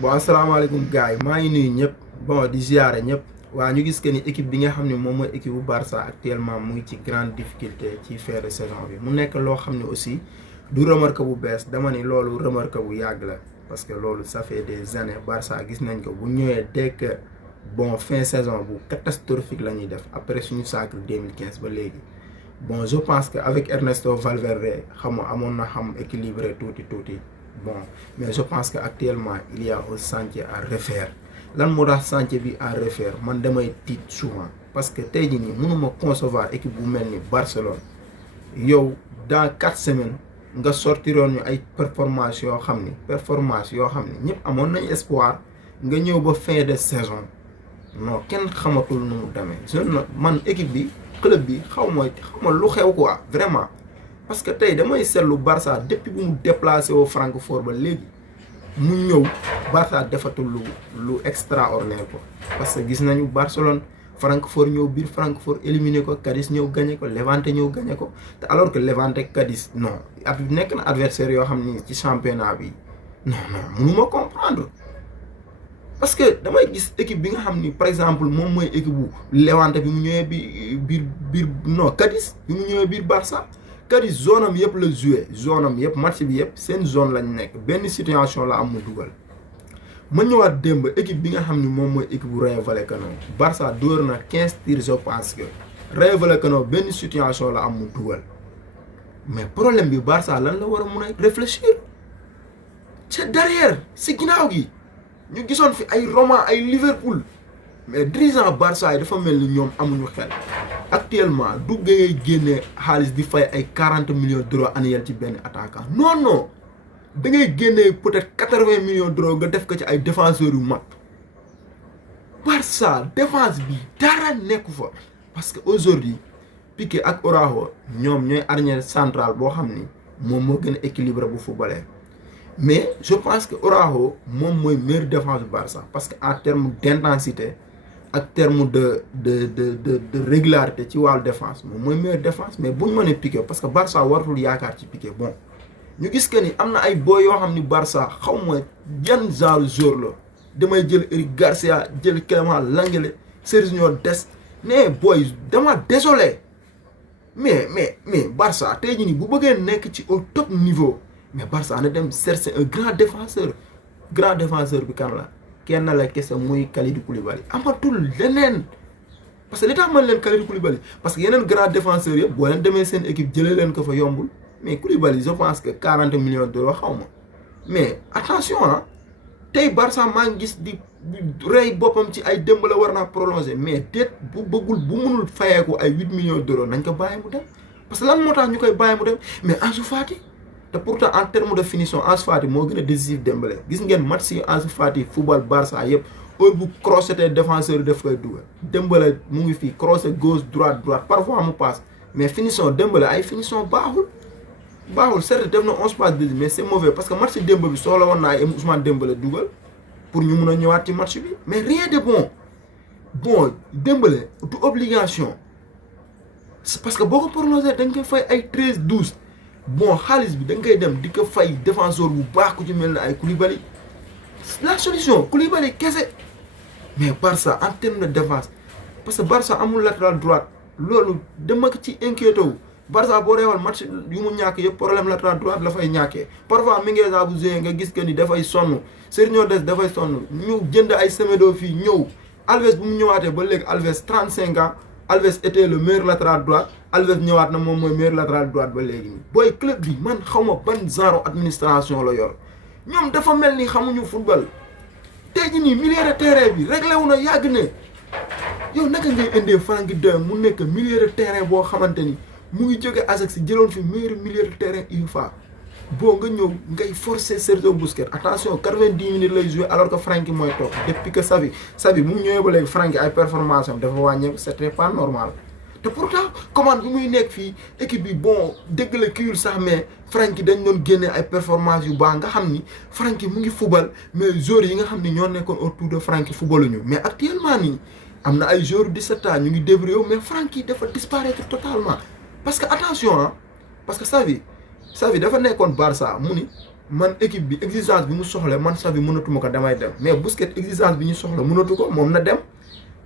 bon asalaamaaleykum gars yi maa ngi nuyu ñëpp bon di ziare ñëpp waa ñu gis que ni équipe bi nga xam ne moom mooy équipe bu Barça actuellement mu ngi ci grande difficulté ci fin de saison bi mu nekk loo xam ne aussi du remarque bu bees dama ni loolu remarque bu yàgg la parce que loolu ça fait des années Barça gis nañ ko bu ñëwee dès que bon fin saison bu catastrophique la ñuy def après suñu sacre 2015 ba léegi bon je pense que avec Ernesto Valverde xam nga amoon na xam équilibré tuuti. Bon mais je pense que actuellement il y a un chantier à refaire lan moo tax chantier bi à refaire man damay tiit souvent parce que tey jii nii mënuma concevoir équipe bu mel ni Barcelone yow dans 4 semaines nga sortiroon ñu ay performance yoo xam ni ñëpp amoon nañ espoir nga ñëw ba fin de saison non kenn xamatul nu mu demee man équipe bi club bi xaw ma lu xew quoi vraiment. parce que tey damay seetlu Barça depuis bu mu déplacé au Francfort ba léegi mu ñëw Barça defatul lu extraordinaire ko parce que gis nañu Barcelone Francfort ñëw biir Francfort éliminé ko Cadiz ñëw gagné ko Levante ñëw gagné ko te alors que Levante Cadiz non nekk na adversaire yoo xam ni ci championnat bi non mënuma comprendre parce que damay gis équipe bi nga xam ni par exemple moom mooy équipe bu Levante bi mu ñëwee biir non Cadiz bi mu ñëwee biir Barça. Cadiz zone am yëpp la joué zone am yëpp match bi yëpp seen zone lañ nekk benn situation la am mu dugal ma ñëwaat démb équipe bi nga xam ni moom mooy équipe bu Rayo Vallecano Barça dóor na 15 tirs je pense que Rayo Vallecano benn situation la am mu dugal mais problème bi Barça lan la war a mun a réfléchir c'est derrière si ginnaaw gi ñu gisoon fi ay Roma ay Liverpool mais dirigeant Barça yi dafa mel ni ñoom amuñu xel. actuellement du ngay génne xaalis di fay ay 40 millions d'euros annuels ci benn attaquant non da ngay génne peut-être 80 millions d'euros nga def ko ci ay défenseurs yu mag Barça défense bi dara nekku fa parce que aujourd'hui Piqué ak Araujo ñoom ñooy arrière central boo xam ni moom moo gën a équilibré bu footballeur mais je pense que Araujo moom mooy meilleur défense bu Barça parce que en terme d'intensité ak terme de régularité ci wàllu défense moom mooy meilleure défense mais bu ñu mënee Piqué parce que Barça waratul yaakaar ci Piqué bon ñu gis que ni am na ay boy yoo xam ni Barça xaw ma yan genre joueur la damay jël Eric Garcia jël Clément Lenglet Serginho Dest mais boy dama désolé mais Barça tey jii nii bu bëggee nekk ci au top niveau mais Barça na dem chercher un grand défenseur bi kan la. kenn la kese muy Kalidou Koulibaly amatul leneen parce que li tax man leen Kalidou Koulibaly parce que yeneen grand défenseurs yëpp boo leen demee seen équipe jëlee leen ko fa yombul mais Koulibaly je pense que 40 millions d'euros xaw ma mais attention tey Barça maa ngi gis di rey boppam ci ay démb la war naa prolonger mais déet bu munul fayeeku ay 8 millions d'euros nañ ko bàyyi mu dem parce que lan moo tax ñu koy bàyyi mu dem mais Ansu Fati te pourtant en terme de finition Ansu Fati moo gën a décisif Dembélé gis ngeen match si Ansu Fati football Barça yëpp heure bu crocheté défenseur yi daf koy dugal Dembélé mu ngi fii crocheté gauche droite parfois mu passe mais finition Dembélé ay finition baaxul certes def na 11 passes décisives mais c'est mauvais parce que match démb bi soxla woon naa ay Ousmane Dembélé dugal pour ñu mun a ñëwaat ci match bi mais rien de bon Dembélé du obligation c'est parce que boo ko prolongé dañ koy fay ay 13-12. bon xaalis bi da nga koy dem di ko fay défenseur bu baax ku ci mel ne ay Koulibaly la solution Koulibaly kese mais Barça en terme de défense parce que Barça amul latéral droite loolu dama ko ci inquiété wu Barça boo reewal match yu mu ñàkk yëpp problème latéral droite la fay ñàkkee parfois Mingueza bu joué nga gis que ni dafay sonn Serginho Dest dafay sonn ñu jënd ay Semedo fii ñëw Alves bu mu ñëwaatee ba léegi Alves 35 ans Alves était le meilleur latéral droit Alves ñëwaat na moom mooy meilleur latéral droite ba léegi nii booy club bi man xaw ma ban genre administration la yor ñoom dafa mel ni xamuñu football tey jii nii milieu de terrain bi réglé wu na yàgg ne yow naka ngay indee Frenkie de Jong mu nekk milieu de terrain boo xamante ni mu ngi jóge Ajax si jëloon fi meilleur milieu de terrain UEFA boo nga ñëw ngay forcer Sergio Busquets attention 90 minutes lay jouer alors que Frenkie mooy toog depuis que Xavi mu ñëwee ba léegi Frenkie ay performance am dafa wàññeeku c'était pas normal te pourtant commande bi muy nekk fii équipe bi bon dëgg la kiiwul sax mais Frenkie dañ doon génne ay performance yu baax nga xam ni Frenkie mu ngi football mais joueurs yi nga xam ni ñoo nekkoon autour de Frenkie footballuñu mais actuellement nii am na ay joueurs 17 ans ñu ngi débrouillé mais Frenkie dafa disparaître totalement parce que attention parce que Xavi dafa nekkoon Barça mu ni man équipe bi exigence bi mu soxla man Xavi mënatuma ko damay dem mais Busquets exigence bi ñu soxla mënatu ko moom na dem.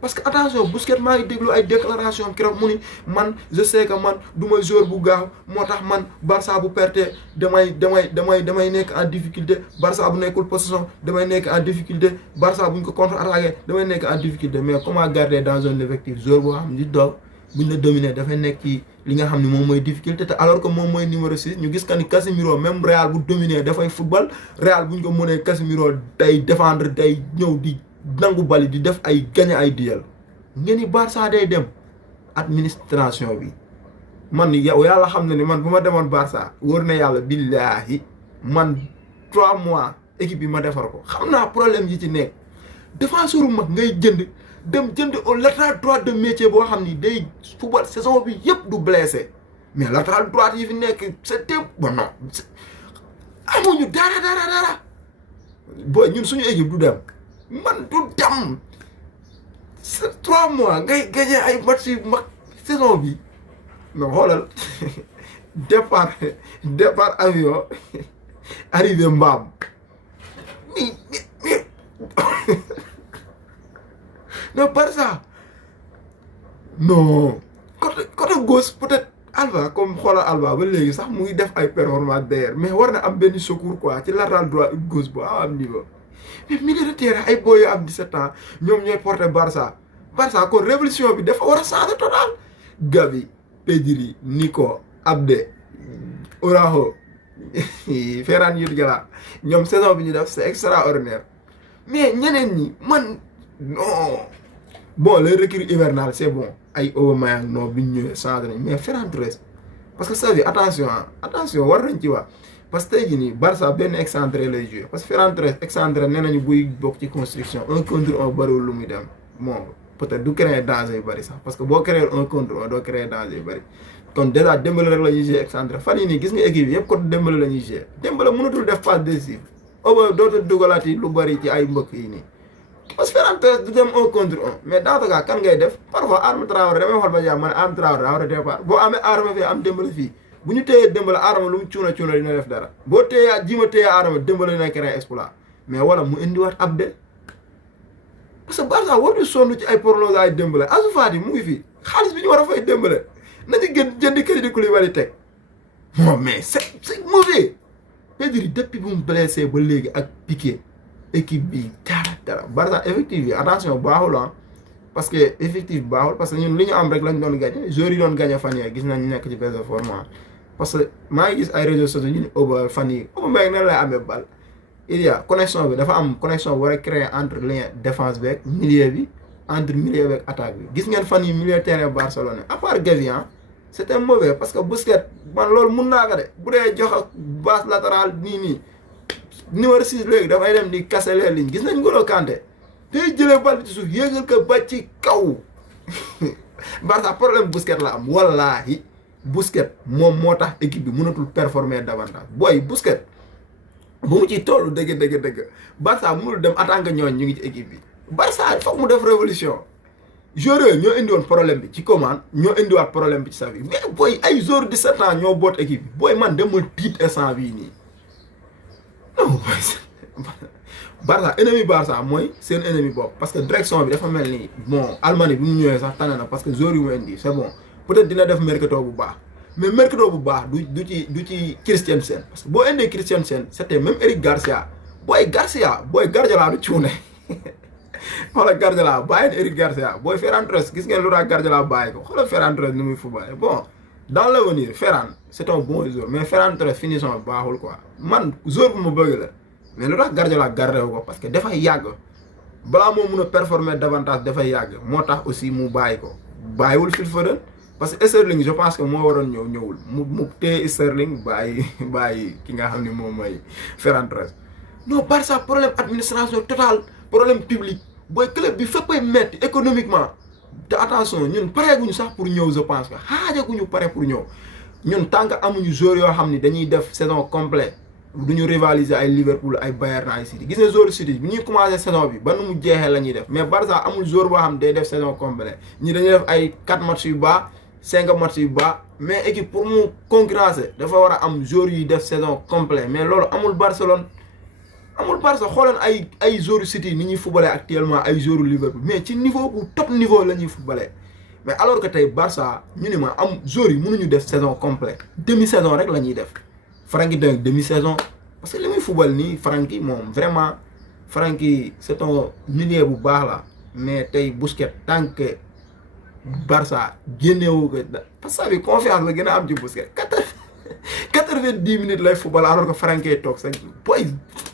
parce que attention Busquets maa ngi déglu ay déclaration am keroog mu ni man je sais que man du may joueur bu gaaw moo tax man Barça bu perte damay nekk en difficulté Barça bu nekkul possession damay nekk en difficulté Barça bu ñu ko contre-attaqué damay nekk en difficulté mais comment garder dans un effectif joueur boo xam ni doog buñ la dominer dafay nekk ci li nga xam ne moom mooy difficulté te alors que moom mooy numéro 6 ñu gis que ni Casemiro même Real bu dominer dafay football Real bu ñu ko mënee Casemiro day défendre day ñëw di nangu bali di def ay gagné ay duel ngeen ni Barça day dem administration bi man yow yàlla xam na ni man bu ma demoon Barça wóor na yàlla billaahi man 3 mois équipe bi ma defar ko xam naa problème yi ci nekk défenseur mag ngay jënd dem jënd au latéral droit de métier boo xam ni day football saison bi yëpp du blessé mais latéral droit yi fi nekk c'était bon non amuñu dara booy ñun suñu équipe du dem man du dem 3 mois ngay gagné ay match yu mag saison bi non xoolal départ avion arrivé mbaam mi non Barça non côté gauche peut-être Alba comme xoolal Alba ba léegi sax mu ngi def ay performance d'ailleurs mais war na am benn secours quoi ci latéral droit gauche bu am niveau mais milieu de terrain ay boy yu am 17 ans ñoom ñooy porter Barça kon révolution bi dafa war a changer total Gavi Pedri Nico Abde Araujo Ferran Yedgala ñoom saison bi ñu def c'est extraordinaire mais ñeneen ñi man non bon les recrues hivernales c'est bon ay Aubameyang non bi ñu ñëwee changé nañ mais Ferran Torres parce que ça veut attention war nañ ci wax parce que tey jii nii Barça benn excentré lay joué parce que Ferran Torres excentré nee nañu buy bokk ci construction 1 contre 1 bariwul lu muy dem bon peut-être du créer danger yu bëri sax parce que boo créer 1 contre 1 doo créer danger yu bëri kon déjà Dembélé rek la ñuy joué excentré fan yii nii gis nga équipe yi yëpp côté Dembélé la ñuy joué Dembélé mënatul def passe décisive dootul dugalaati lu bëri ci ay mbëkk yi nii parce que Ferran Torres du dem 1 contre 1 mais dans ce cas kan ngay def parfois Adama Traoré damay xool ba jàmm ma ne Adama Traoré daa war a départ boo amee Adama fii am Dembélé fii bu ñu téyee Dembélé Adama lu mu cuuna dina def dara boo téyee ji ma téyee Adama Dembélé dina créer exploit mais wala mu indiwaat Abde parce que Barça war ñu sonn ci ay prolongation ay Dembélé Ansu Fati mu ngi fii xaalis bi ñu war a fay Dembélé nañu gën jëndi Kalidou Koulibaly teg non mais c'est mauvais Pedri depuis bu mu blessé ba léegi ak Piqué équipe bi dara Barça effectif yi attention baaxul parce que effectif baaxul parce que ñun li ñu am rek lañ doon gagné joueurs yi doon gagné fan yii gis nañ ñu nekk ci baisse de forme parce que maa ngi gis ay réseaux sociaux ñu ne fan yii mbéy nan lay amee bal il y a connexion bi dafa am connexion bu war a créer entre lien défense beeg milieu bi entre milieu beeg attaque bi gis ngeen fan yi milieu terrain Barcelone à part Gavi c'était mauvais parce que Busquets man loolu mun naa ko de bu dee jox ak base latérale nii numéro 6 léegi dafay dem di casser les lignes gis nañ N'Golo Kanté day jëlee bal bi ci suuf yéegal ko ba ci kaw Barça problème Busquets la am wallaahi Busquets moom moo tax équipe bi mënatul performer davantage booy Busquets bu mu ciy tollu dëgg Barça mënul dem attaque ñooñ ñu ngi ci équipe bi Barça foog mu def révolution joueurs yooyu ñoo indi woon problème bi ci commande ñoo indiwaat problème bi ci sa vie mais booy ay joueurs 17 ans ñoo boot équipe bi booy man dama tiit instant bii nii non Barça ennemi Barça mooy seen ennemi bopp parce que direction bi dafa mel ni bon Almani bi mu ñëwee sax tane na parce que joueurs yu mu indi c'est bon peut-être dina def mercato bu baax mais mercato bu baax du ci Christensen parce que boo indee Christensen c'était même Eric Garcia booy Guardiola du cuune xoolal Guardiola bàyyi na Eric Garcia booy Ferran Torres gis ngeen lu tax Guardiola bàyyi ko xoolal Ferran Torres ni muy footballé bon dans l'avenir Ferran c'est un bon joueur mais Ferran Torres finition baaxul quoi man joueur bu ma bëgg la mais lu tax Guardiola gardé ko parce que dafay yàgg balaa moo mun a performer davantage dafay yàgg moo tax aussi mu bàyyi ko bàyyiwul Phil Foden parce que Sterling je pense que moo waroon ñëwul mu téye Sterling bàyyi ki nga xam ne moom mooy Ferran Torres non Barça problème administration totale problème public booy club bi féppay metti économiquement te attention ñun pareeguñu sax pour ñëw je pense que xaajaguñu pare pour ñëw ñun tant que amuñu joueurs yoo xam ne dañuy def saison complète duñu rivaliser ay Liverpool ay Bayern ay City gis nga joueur City bi ñuy commencé saison bi ba nu mu jeexee la ñuy def mais Barça amul joueur boo xam ne day def saison complète ñi dañuy def ay 4 matchs yu baax 5 matchs yu baax mais équipe pour mu concurrencer dafa war a am joueurs yuy def saison complète mais loolu amul Barcelone amul Barça xooleen ay joueurs City ni ñuy footballé actuellement ay joueurs Liverpool mais ci niveau bu top niveau la ñuy footballé mais alors que tey Barça ñu ne ma am joueurs yi mënuñu def saison complète demi saison rek la ñuy def Frenkie de Jong demi saison parce que li muy football nii Frenkie moom vraiment Frenkie c'est un milieu bu baax la mais tey Busquets tant que Barça génneewu ko parce que confiance la gën a am ci Busquets 90 minutes lay football alors que Frenkie toog sax boy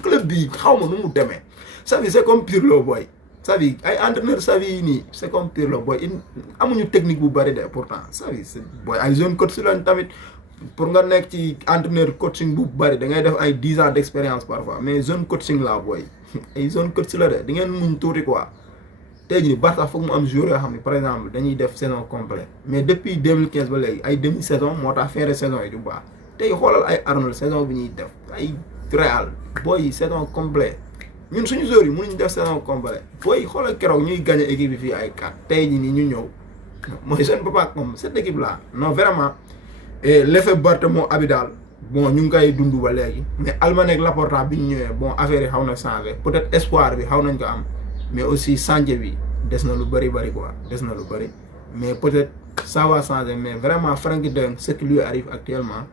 club bi xaw ma nu mu demee Xavi c'est comme Pirlo boy Xavi ay entraîneur Xavi yi nii c'est comme Pirlo boy amuñu technique bu bari de pourtant Xavi c'est boy ay jeune coach lañ tamit pour nga nekk ci entraîneur coaching bu bari da ngay def ay 10 ans d'expérience parfois mais jeune coaching la boy ay jeune coach la de di ngeen muñ tuuti quoi tey jii Barça foog mu am joueur yoo xam ne par exemple dañuy def saison complète mais depuis 2015 ba léegi ay demi saison moo tax fin de saison yi du baax tey xoolal ay Arnold saison bi ñuy def ay Real booy saison complète ñun suñu joueurs yi mënuñ def saison complète booy xoolal keroog ñuy gagné équipe bi fii ay 4 tey jii nii ñu ñëw mooy seen papa comme cette équipe là non vraiment et l'effet Bartomeu Abidal bon ñu ngi koy dund ba léegi mais Almané ak Laporta bi ñu ñëwee bon affaire yi xaw na changé peut-être espoir bi xaw nañ ko am mais aussi Sanché bi des na lu bëri quoi des na lu bëri mais peut-être ça va changer mais vraiment Frenkie de Jong ce qui lui arrive actuellement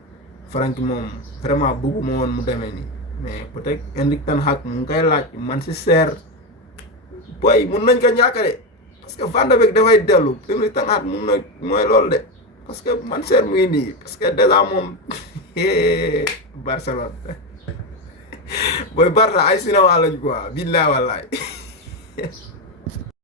Frenkie moom vraiment bëgguma woon mu demee nii mais peut-être Erik ten Hag mu ngi koy laaj Manchester boy mun nañ ko ñàkkale parce que Van de Beek dafay dellu Erik ten Hag mun na mooy loolu de parce que Manchester mu ngi nii parce que déjà moom Barcelone boy Barça ay cinéma lañ quoi billaay wallaay